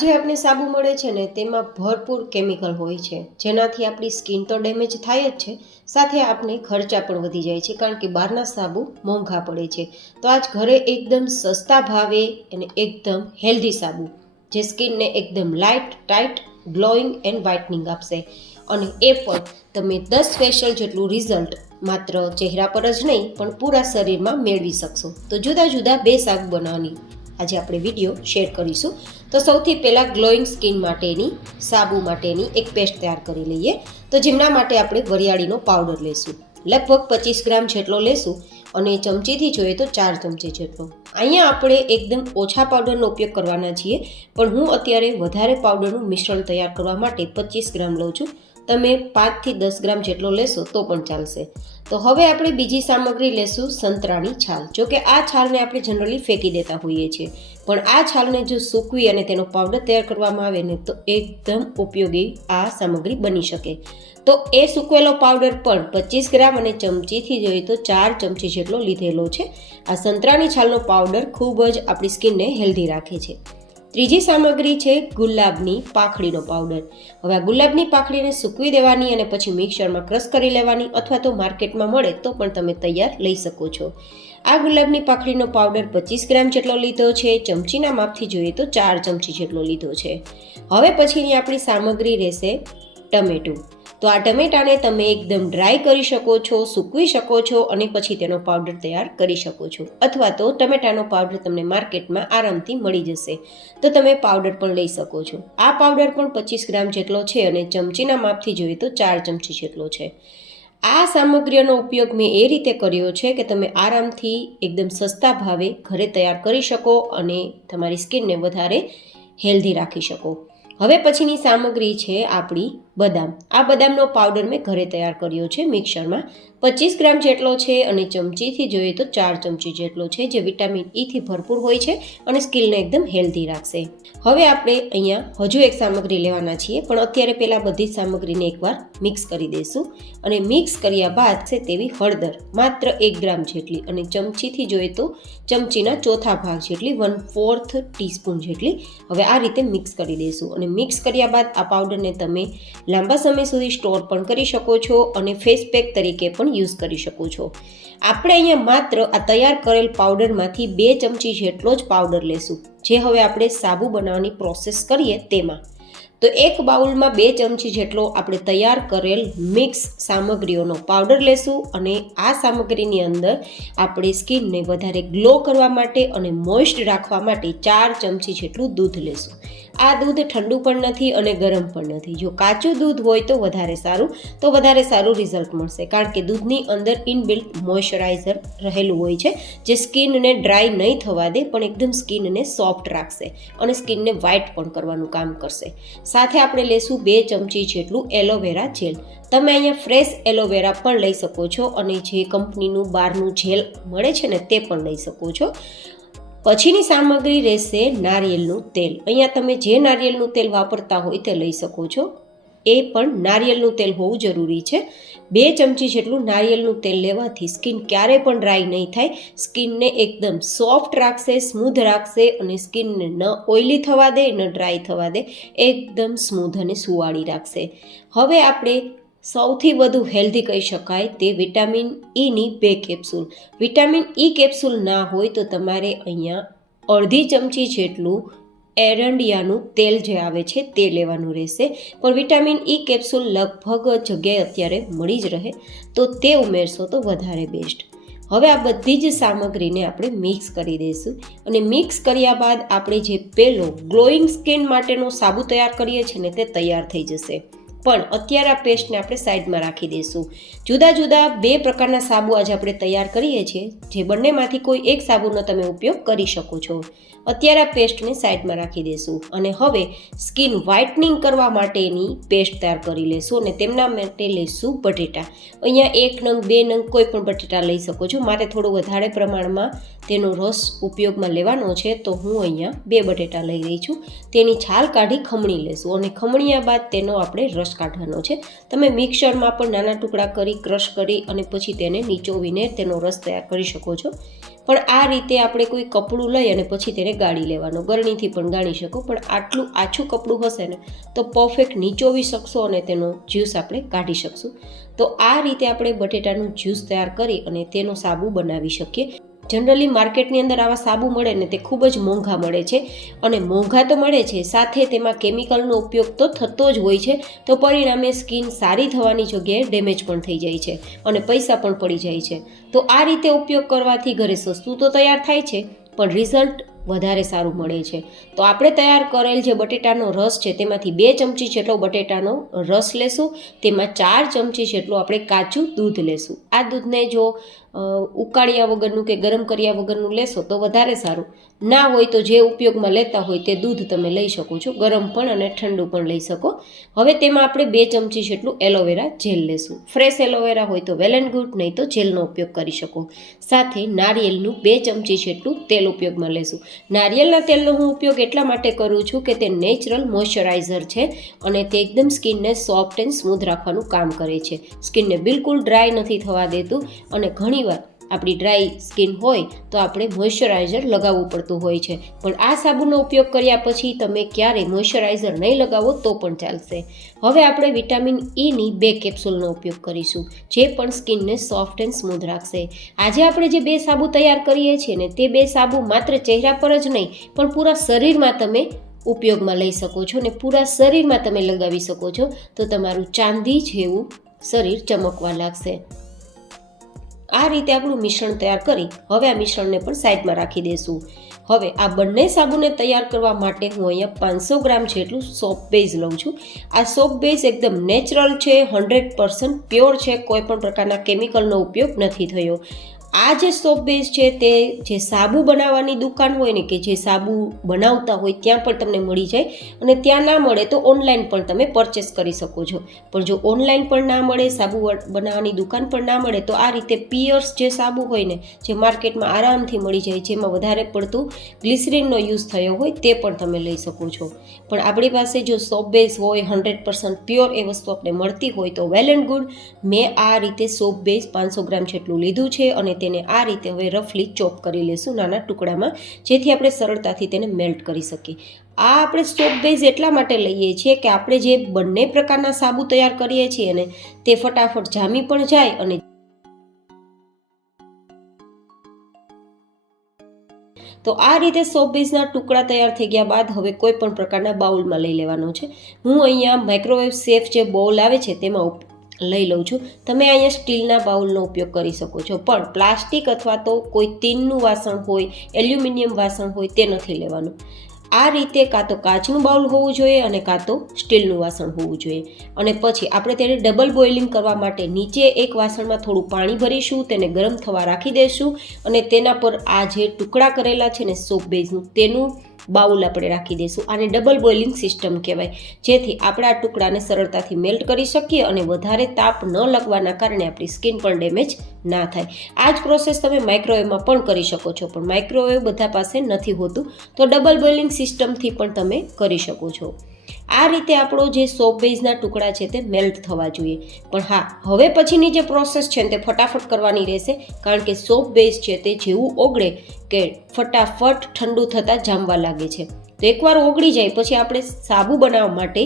જે આપણે સાબુ મળે છે ને તેમાં ભરપૂર કેમિકલ હોય છે, જેનાથી આપણી સ્કિન તો ડેમેજ થાય જ છે, સાથે આપણે ખર્ચા પણ વધી જાય છે, કારણ કે બહારના સાબુ મોંઘા પડે છે. તો આજ ઘરે એકદમ સસ્તા ભાવે અને એકદમ હેલ્ધી સાબુ, જે સ્કિનને એકદમ light, tight, glowing and whitening આપશે. અને એ પણ તમે 10 ફેશિયલ જેટલું રિઝલ્ટ માત્ર ચહેરા પર જ નહીં પણ પૂરા શરીરમાં મેળવી શકશો. તો જુદા જુદા 2 સાબુ બનાવવાની આજે આપણે વિડીયો શેર કરીશું. તો સૌથી પહેલાં ગ્લોઈંગ સ્કિન માટેની સાબુ માટેની એક પેસ્ટ તૈયાર કરી લઈએ. તો જેમના માટે આપણે વરિયાળીનો પાવડર લેશું, લગભગ 25 ગ્રામ જેટલો લેશું, અને ચમચીથી જોઈએ તો 4 ચમચી જેટલો. અહીંયા આપણે એકદમ ઓછા પાવડરનો ઉપયોગ કરવાના છીએ, પણ હું અત્યારે વધારે પાવડરનું મિશ્રણ તૈયાર કરવા માટે 25 ગ્રામ લઉં છું. તમે 5 થી 10 ગ્રામ જેટલો લેશો તો પણ ચાલશે. તો હવે આપણે બીજી સામગ્રી લેશું સંતરાની છાલ. જોકે આ છાલને આપણે જનરલી ફેંકી દેતા હોઈએ છીએ, પણ આ છાલને જો સૂકવી અને તેનો પાવડર તૈયાર કરવામાં આવે ને તો એકદમ ઉપયોગી આ સામગ્રી બની શકે. તો એ સૂકવેલો પાવડર પણ 25 ગ્રામ અને ચમચીથી જોઈએ તો 4 ચમચી જેટલો લીધેલો છે. આ સંતરાની છાલનો પાવડર ખૂબ જ આપણી સ્કિનને હેલ્ધી રાખે છે. ત્રીજી સામગ્રી છે ગુલાબની પાંખડીનો પાવડર. હવે આ ગુલાબની પાંખડીને સૂકવી દેવાની અને પછી મિક્સરમાં ક્રશ કરી લેવાની, અથવા તો માર્કેટમાં મળે તો પણ તમે તૈયાર લઈ શકો છો. આ ગુલાબની પાંખડીનો પાવડર 25 ગ્રામ જેટલો લીધો છે, ચમચીના માપથી જોઈએ તો 4 ચમચી જેટલો લીધો છે. હવે પછીની આપણી સામગ્રી રહેશે ટમેટું. તો આ ટમેટાને તમે એકદમ ડ્રાય કરી શકો છો, સૂકવી શકો છો અને પછી તેનો પાવડર તૈયાર કરી શકો છો, અથવા તો ટમેટાનો પાવડર તમને માર્કેટમાં આરામથી મળી જશે, તો તમે પાવડર પણ લઈ શકો છો. આ પાવડર પણ 25 ગ્રામ જેટલો છે અને ચમચીના માપથી જોઈએ તો 4 ચમચી જેટલો છે. આ સામગ્રીનો ઉપયોગ મેં એ રીતે કર્યો છે કે તમે આરામથી એકદમ સસ્તા ભાવે ઘરે તૈયાર કરી શકો અને તમારી સ્કિનને વધારે હેલ્ધી રાખી શકો. હવે પછીની સામગ્રી છે આપણી બદામ. આ બદામનો પાવડર મેં ઘરે તૈયાર કર્યો છે મિક્સરમાં. 25 ગ્રામ જેટલો છે અને ચમચીથી જોઈએ તો 4 ચમચી જેટલો છે, જે વિટામિન ઈથી ભરપૂર હોય છે અને સ્કિનને એકદમ હેલ્ધી રાખશે. હવે આપણે અહીંયા હજુ એક સામગ્રી લેવાના છીએ, પણ અત્યારે પહેલાં બધી જ સામગ્રીને એકવાર મિક્સ કરી દઈશું. અને મિક્સ કર્યા બાદ છે તેવી હળદર માત્ર 1 ગ્રામ જેટલી, અને ચમચીથી જોઈએ તો ચમચીના ચોથા ભાગ જેટલી, 1/4 ટીસ્પૂન જેટલી. હવે આ રીતે મિક્સ કરી દઈશું. અને મિક્સ કર્યા બાદ આ પાવડરને તમે લાંબા સમય સુધી સ્ટોર પણ કરી શકો છો અને ફેસ પેક તરીકે પણ યુઝ કરી શકો છો. આપણે અહીંયા માત્ર આ તૈયાર કરેલ પાવડરમાંથી 2 ચમચી જેટલો જ પાવડર લેશું, જે હવે આપણે સાબુ બનાવવાની પ્રોસેસ કરીએ તેમાં. તો એક બાઉલમાં 2 ચમચી જેટલો આપણે તૈયાર કરેલ મિક્સ સામગ્રીઓનો પાવડર લેશું, અને આ સામગ્રીની અંદર આપણે સ્કિનને વધારે ગ્લો કરવા માટે અને મોઇસ્ટ રાખવા માટે 4 ચમચી જેટલું દૂધ લેશું. આ દૂધ ઠંડુ પણ નથી અને ગરમ પણ નથી. જો કાચું દૂધ હોય તો વધારે સારું રિઝલ્ટ મળશે, કારણ કે દૂધની અંદર ઇનબિલ્ટ મોઇશ્ચરાઇઝર રહેલું હોય છે, જે સ્કિનને ડ્રાય નહીં થવા દે પણ એકદમ સ્કિનને સોફ્ટ રાખશે અને સ્કિનને વ્હાઇટ પણ કરવાનું કામ કરશે. સાથે આપણે લેશું 2 ચમચી જેટલું એલોવેરા જેલ. તમે અહીંયા ફ્રેશ એલોવેરા પણ લઈ શકો છો, અને જે કંપનીનું બહારનું જેલ મળે છે ને તે પણ લઈ શકો છો. પછીની સામગ્રી રહેશે નારિયેળનું તેલ. અહીંયા તમે જે નારિયેળનું તેલ વાપરતા હોય તે લઈ શકો છો. એ પણ નારિયેળનું તેલ હોવું જરૂરી છે. 2 ચમચી જેટલું નારિયેળનું તેલ લેવાથી સ્કિન ક્યારેય પણ ડ્રાય નહીં થાય. સ્કિનને એકદમ સોફ્ટ રાખશે, સ્મૂધ રાખશે, અને સ્કિનને ન ઓઇલી થવા દે ન ડ્રાય થવા દે, એકદમ સ્મૂધ અને સુવાળી રાખશે. હવે આપણે સૌથી વધુ હેલ્ધી કહી શકાય તે વિટામિન ઈની 2 કેપ્સ્યુલ. વિટામિન ઈ કેપ્સ્યુલ ના હોય તો તમારે અહીંયા અડધી ચમચી જેટલું એરંડિયાનું તેલ જે આવે છે તે લેવાનું રહેશે, પણ વિટામિન ઈ કેપ્સ્યુલ લગભગ જગ્યાએ અત્યારે મળી જ રહે, તો તે ઉમેરશો તો વધારે બેસ્ટ. હવે આ બધી જ સામગ્રીને આપણે મિક્સ કરી દઈશું, અને મિક્સ કર્યા બાદ આપણે જે પહેલો ગ્લોઈંગ સ્કિન માટેનો સાબુ તૈયાર કરીએ છીએ ને તે તૈયાર થઈ જશે. પણ અત્યારે આ પેસ્ટને આપણે સાઈડમાં રાખી દઈશું. જુદા જુદા 2 પ્રકારના સાબુ આજે આપણે તૈયાર કરીએ છીએ, જે બંનેમાંથી કોઈ એક સાબુનો તમે ઉપયોગ કરી શકો છો. અત્યારે આ પેસ્ટને સાઈડમાં રાખી દઈશું, અને હવે સ્કિન વ્હાઇટનિંગ કરવા માટેની પેસ્ટ તૈયાર કરી લઈશું, અને તેમના માટે લઈશું બટેટા. અહીંયા 1 નંગ 2 નંગ કોઈ પણ બટેટા લઈ શકો છો. મારે થોડું વધારે પ્રમાણમાં તેનો રસ ઉપયોગમાં લેવાનો છે, તો હું અહીંયા 2 બટેટા લઈ રહી છું. તેની છાલ કાઢી ખમણી લેશું, અને ખમણ્યા બાદ તેનો આપણે રસ કાઢવાનો છે. તમે મિક્સરમાં પણ નાના ટુકડા કરી ક્રશ કરી અને પછી તેને નીચોવીને તેનો રસ તૈયાર કરી શકો છો. પણ આ રીતે આપણે કોઈ કપડું લઈ અને પછી તેને ગાળી લેવાનો, ગરણીથી પણ ગાળી શકો, પણ આટલું આછું કપડું હશે ને તો પરફેક્ટ નીચોવી શકશો અને તેનો જ્યુસ આપણે કાઢી શકશું. તો આ રીતે આપણે બટેટાનું જ્યુસ તૈયાર કરી અને તેનો સાબુ બનાવી શકીએ. જનરલી માર્કેટની અંદર આવા સાબુ મળે ને તે ખૂબ જ મોંઘા મળે છે, અને મોંઘા તો મળે છે, સાથે તેમાં કેમિકલનો ઉપયોગ તો થતો જ હોય છે. તો પરિણામે સ્કિન સારી થવાની જગ્યાએ ડેમેજ પણ થઈ જાય છે અને પૈસા પણ પડી જાય છે. તો આ રીતે ઉપયોગ કરવાથી ઘરે સસ્તું તો તૈયાર થાય છે, પણ રિઝલ્ટ વધારે સારું મળે છે. તો આપણે તૈયાર કરેલ જે બટેટાનો રસ છે તેમાંથી 2 ચમચી જેટલો બટેટાનો રસ લેશું, તેમાં 4 ચમચી જેટલું આપણે કાચું દૂધ લેશું. આ દૂધને જો ઉકાળ્યા વગરનું કે ગરમ કર્યા વગરનું લેશો તો વધારે સારું. ના હોય તો જે ઉપયોગમાં લેતા હોય તે દૂધ તમે લઈ શકો છો, ગરમ પણ અને ઠંડુ પણ લઈ શકો. હવે તેમાં આપણે 2 ચમચી જેટલું એલોવેરા જેલ લેશું. ફ્રેશ એલોવેરા હોય તો વેલ એન્ડ ગુડ, નહીં તો જેલનો ઉપયોગ કરી શકો. સાથે નારિયેળનું 2 ચમચી જેટલું તેલ ઉપયોગમાં લેશું. નારિયેળના તેલનો હું ઉપયોગ એટલા માટે કરું છું કે તે નેચરલ મોઇશ્ચરાઇઝર છે અને તે એકદમ સ્કિનને સોફ્ટ એન્ડ સ્મૂથ રાખવાનું કામ કરે છે. સ્કિનને બિલકુલ ડ્રાય નથી થવા દેતું, અને ઘણીવાર આપણી ડ્રાય સ્કિન હોય તો આપણે મોઇશ્ચરાઇઝર લગાવવું પડતું હોય છે, પણ આ સાબુનો ઉપયોગ કર્યા પછી તમે ક્યારેય મોઇશ્ચરાઇઝર નહીં લગાવો તો પણ ચાલશે. હવે આપણે વિટામિન E-ની 2 કેપ્સ્યુલનો ઉપયોગ કરીશું, જે પણ સ્કિનને સોફ્ટ એન્ડ સ્મૂથ રાખશે. આજે આપણે જે 2 સાબુ તૈયાર કરીએ છીએ ને તે 2 સાબુ માત્ર ચહેરા પર જ નહીં પણ પૂરા શરીરમાં તમે ઉપયોગમાં લઈ શકો છો, ને પૂરા શરીરમાં તમે લગાવી શકો છો, તો તમારું ચાંદી જેવું શરીર ચમકવા લાગશે. આ રીતે આપણું મિશ્રણ તૈયાર કરી હવે આ મિશ્રણને પણ સાઈડમાં રાખી દઈશું. હવે આ બંને સાબુને તૈયાર કરવા માટે હું અહીંયા 500 ગ્રામ જેટલું સોપ બેઝ લઉં છું. આ સોપ બેઝ એકદમ નેચરલ છે, 100% પ્યોર છે, કોઈ પણ પ્રકારના કેમિકલનો ઉપયોગ નથી થયો. આ જે સોપ બેઝ છે તે જે સાબુ બનાવવાની દુકાન હોય ને, કે જે સાબુ બનાવતા હોય ત્યાં પણ તમને મળી જાય, અને ત્યાં ના મળે તો ઓનલાઈન પણ તમે પરચેસ કરી શકો છો. પણ જો ઓનલાઈન પણ ના મળે, સાબુ બનાવવાની દુકાન પણ ના મળે, તો આ રીતે પિયર્સ જે સાબુ હોય ને, જે માર્કેટમાં આરામથી મળી જાય, જેમાં વધારે પડતું ગ્લિસરીનનો યુઝ થયો હોય, તે પણ તમે લઈ શકો છો. પણ આપણી પાસે જો સોપ બેઝ હોય, 100% પ્યોર એ વસ્તુ આપણે મળતી હોય તો વેલ એન્ડ ગુડ. મેં આ રીતે સોપ બેઝ 500 ગ્રામ જેટલું લીધું છે અને તેને આ રીતે હવે રફલી ચોપ કરી લેશું નાના ટુકડામાં, જેથી આપણે સરળતાથી તેને મેલ્ટ કરી શકીએ. આ આપણે સોપ બેઝ એટલા માટે લઈએ છીએ કે આપણે જે બંને પ્રકારના સાબુ તૈયાર કરીએ છીએ ને તે ફટાફટ જામી પણ જાય. અને તો આ રીતે સોપ બેઝના ટુકડા તૈયાર થઈ ગયા બાદ હવે કોઈ પણ પ્રકારના બાઉલમાં લઈ લેવાનો છે. હું અહીંયા માઇક્રોવેવ સેફ જે બાઉલ આવે છે તેમાં લઈ લઉં છું. તમે અહીંયા સ્ટીલના બાઉલનો ઉપયોગ કરી શકો છો, પણ પ્લાસ્ટિક અથવા તો કોઈ ટીનનું વાસણ હોય, એલ્યુમિનિયમ વાસણ હોય તે નથી લેવાનું. આ રીતે કાં તો કાચનું બાઉલ હોવું જોઈએ અને કાં તો સ્ટીલનું વાસણ હોવું જોઈએ. અને પછી આપણે તેને ડબલ બોઇલિંગ કરવા માટે નીચે એક વાસણમાં થોડું પાણી ભરીશું, તેને ગરમ થવા રાખી દઈશું અને તેના પર આ જે ટુકડા કરેલા છે ને સોપ બેઝનું, તેનું બાઉલ આપણે રાખી દઈશું. આને ડબલ બોઇલિંગ સિસ્ટમ કહેવાય, જેથી આપણે આ ટુકડાને સરળતાથી મેલ્ટ કરી શકીએ અને વધારે તાપ ન લાગવાના કારણે આપણી સ્કિન પણ ડેમેજ ના થાય. આ જ પ્રોસેસ તમે માઇક્રોવેવમાં પણ કરી શકો છો, પણ માઇક્રોવેવ બધા પાસે નથી હોતું, તો ડબલ બોઇલિંગ સિસ્ટમથી પણ તમે કરી શકો છો. આ રીતે આપણો જે સોપ બેઝના ટુકડા છે તે મેલ્ટ થવા જોઈએ. પણ હા, હવે પછીની જે પ્રોસેસ છે તે ફટાફટ કરવાની રહેશે, કારણ કે સોપ બેઝ છે તે જેવું ઓગળે કે ફટાફટ ઠંડુ થતાં જામવા લાગે છે. તો એકવાર ઓગળી જાય પછી આપણે સાબુ બનાવવા માટે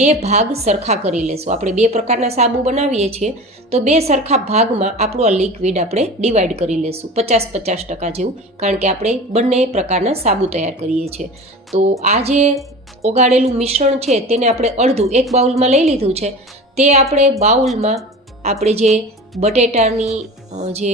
2 ભાગ સરખા કરી લેશું. આપણે 2 પ્રકારના સાબુ બનાવીએ છીએ, તો 2 સરખા ભાગમાં આપણું આ લિક્વિડ આપણે ડિવાઈડ કરી લેશું 50-50% જેવું, કારણ કે આપણે બંને પ્રકારના સાબુ તૈયાર કરીએ છીએ. તો આ જે ઓગાળેલું મિશ્રણ છે તેને આપણે અડધું એક બાઉલમાં લઈ લીધું છે. તે આપણે બાઉલમાં આપણે જે બટેટાની જે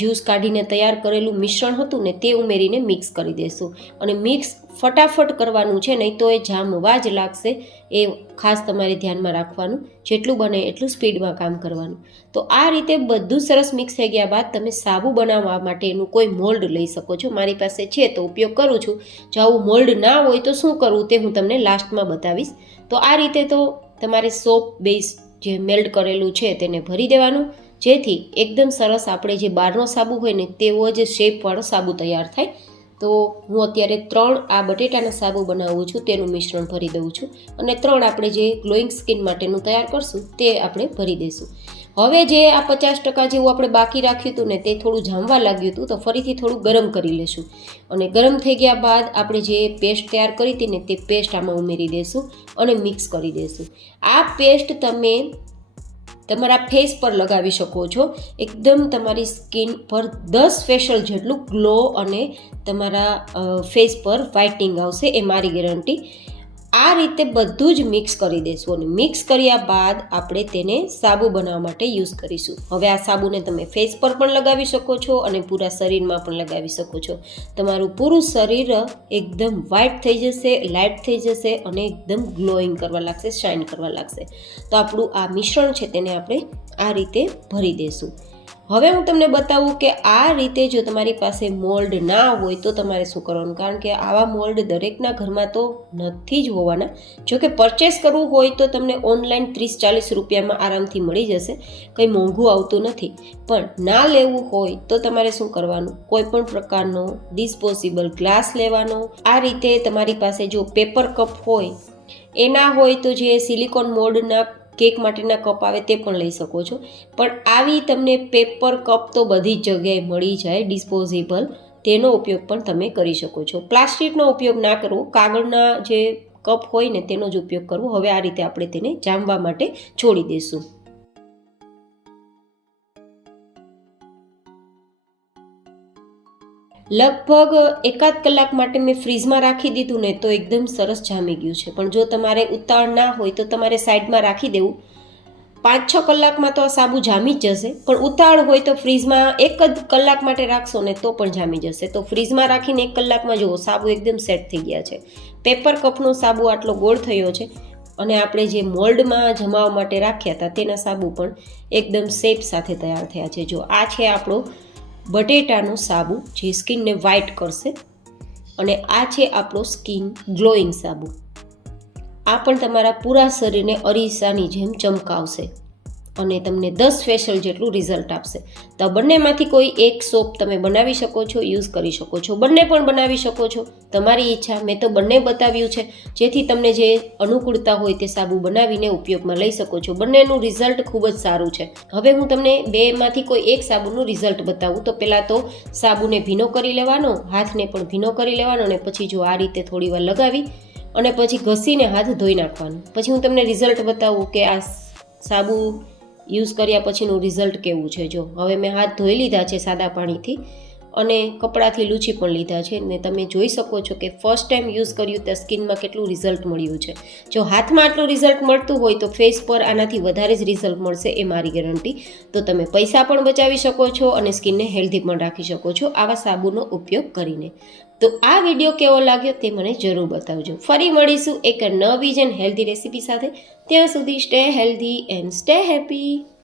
જ્યુસ કાઢીને તૈયાર કરેલું મિશ્રણ હતું ને તે ઉમેરીને મિક્સ કરી દઈશું. અને મિક્સ ફટાફટ કરવાનું છે, નહીં તો એ જામવા જ લાગશે. એ ખાસ તમારે ધ્યાનમાં રાખવાનું, જેટલું બને એટલું સ્પીડમાં કામ કરવાનું. તો આ રીતે બધું સરસ મિક્સ થઈ ગયા બાદ તમે સાબુ બનાવવા માટેનું કોઈ મોલ્ડ લઈ શકો છો. મારી પાસે છે તો ઉપયોગ કરું છું. જો આવું મોલ્ડ ના હોય તો શું કરવું તે હું તમને લાસ્ટમાં બતાવીશ. તો આ રીતે તો તમારે સોપ બેઝ જે મેલ્ટ કરેલું છે તેને ભરી દેવાનું, જેથી એકદમ સરસ આપણે જે બહારનો સાબુ હોય ને તેવો જ શેપવાળો સાબુ તૈયાર થાય. તો હું અત્યારે 3 આ બટેટાના સાબુ બનાવું છું, તેનું મિશ્રણ ભરી દઉં છું, અને 3 આપણે જે ગ્લોઈંગ સ્કિન માટેનું તૈયાર કરશું તે આપણે ભરી દઈશું. હવે જે આ 50% જેવું આપણે બાકી રાખ્યું હતું ને તે થોડું જામવા લાગ્યું હતું, તો ફરીથી થોડું ગરમ કરી લેશું. અને ગરમ થઈ ગયા બાદ આપણે જે પેસ્ટ તૈયાર કરી હતી ને તે પેસ્ટ આમાં ઉમેરી દઈશું અને મિક્સ કરી દઈશું. આ પેસ્ટ તમે તમારા ફેસ પર લગાવી શકો છો. એકદમ તમારી સ્કિન પર 10 ફેશિયલ જેટલું ગ્લો અને તમારા ફેસ પર વ્હાઇટનિંગ આવશે, એ મારી ગેરંટી. આ રીતે બધું જ મિક્સ કરી દઈશું અને મિક્સ કર્યા બાદ આપણે તેને સાબુ બનાવવા માટે યુઝ કરીશું. હવે આ સાબુને તમે ફેસ પર પણ લગાવી શકો છો અને પૂરા શરીરમાં પણ લગાવી શકો છો. તમારું પૂરું શરીર એકદમ વ્હાઇટ થઈ જશે, લાઇટ થઈ જશે અને એકદમ ગ્લોઈંગ કરવા લાગશે, શાઇન કરવા લાગશે. તો આપણું આ મિશ્રણ છે તેને આપણે આ રીતે ભરી દઈશું. હવે હું તમને બતાવું કે આ રીતે જો તમારી પાસે મોલ્ડ ના હોય તો તમારે શું કરવાનું, કારણ કે આવા મોલ્ડ દરેકના ઘરમાં તો નથી જ હોવાના. જો કે પરચેસ કરવું હોય તો તમને ઓનલાઈન 30-40 રૂપિયામાં આરામથી મળી જશે, કંઈ મોંઘું આવતું નથી. પણ ના લેવું હોય તો તમારે શું કરવાનું, કોઈ પણ પ્રકારનો ડિસ્પોઝેબલ ગ્લાસ લેવાનો. આ રીતે તમારી પાસે જો પેપર કપ હોય, એ ના હોય તો જે સિલિકોન મોલ્ડના કેક માટેના કપ આવે તે પણ લઈ શકો છો. પણ આવી તમને પેપર કપ તો બધી જ જગ્યાએ મળી જાય ડિસ્પોઝેબલ, તેનો ઉપયોગ પણ તમે કરી શકો છો. પ્લાસ્ટિકનો ઉપયોગ ના કરવો, કાગળના જે કપ હોય ને તેનો જ ઉપયોગ કરવો. હવે આ રીતે આપણે તેને જામવા માટે છોડી દઈશું. લગભગ 1-8 કલાક માટે મેં ફ્રીઝમાં રાખી દીધું ને તો એકદમ સરસ જામી ગયું છે. પણ જો તમારે ઉતાવળ ના હોય તો તમારે સાઈડમાં રાખી દેવું. 5-6 કલાકમાં તો આ સાબુ જામી જ જશે, પણ ઉતાવળ હોય તો ફ્રીઝમાં 1 જ કલાક માટે રાખશો ને તો પણ જામી જશે. તો ફ્રીઝમાં રાખીને 1 કલાકમાં જુઓ સાબુ એકદમ સેટ થઈ ગયા છે. પેપર કપનો સાબુ આટલો ગોળ થયો છે અને આપણે જે મોલ્ડમાં જમાવવા માટે રાખ્યા હતા તેના સાબુ પણ એકદમ શેપ સાથે તૈયાર થયા છે. જો આ છે આપણો બટેટાનો સાબુ જે સ્કિનને વ્હાઇટ કરશે અને આ છે આપણો સ્કિન ગ્લોઈંગ સાબુ. આ પણ તમારા પૂરા શરીરને અરીસાની જેમ ચમકાવશે અને તમને 10 ફેશિયલ જેટલું રિઝલ્ટ આપશે. તો બંનેમાંથી કોઈ એક સોપ તમે બનાવી શકો છો, યુઝ કરી શકો છો. બંને પણ બનાવી શકો છો, તમારી ઈચ્છા. મેં તો બંને બતાવ્યું છે, જેથી તમને જે અનુકૂળતા હોય તે સાબુ બનાવીને ઉપયોગમાં લઈ શકો છો. બંનેનું રિઝલ્ટ ખૂબ જ સારું છે. હવે હું તમને બેમાંથી કોઈ એક સાબુનું રિઝલ્ટ બતાવું. તો પહેલાં તો સાબુને ભીનો કરી લેવાનો, હાથને પણ ભીનો કરી લેવાનો અને પછી જો આ રીતે થોડી વાર લગાવી અને પછી ઘસીને હાથ ધોઈ નાખવાનું. પછી હું તમને રિઝલ્ટ બતાવું કે આ સાબુ યુઝ કર્યા પછીનું રિઝલ્ટ કેવું છે. જો હવે મેં હાથ ધોઈ લીધા છે સાદા પાણીથી અને કપડાથી લૂછી પણ લીધા છે ને તમે જોઈ શકો છો કે ફર્સ્ટ ટાઈમ યુઝ કર્યું તો સ્કિનમાં કેટલું રિઝલ્ટ મળ્યું છે. જો હાથમાં આટલું રિઝલ્ટ મળતું હોય તો ફેસ પર આનાથી વધારે જ રિઝલ્ટ મળશે, એ મારી ગેરંટી. તો તમે પૈસા પણ બચાવી શકો છો અને સ્કિનને હેલ્ધી પણ રાખી શકો છો આવા સાબુનો ઉપયોગ કરીને. તો આ વિડીયો કેવો લાગ્યો તે મને જરૂર બતાવજો. ફરી મળીશું એક નવી જ હેલ્ધી રેસીપી સાથે. ત્યાં સુધી stay healthy and stay happy.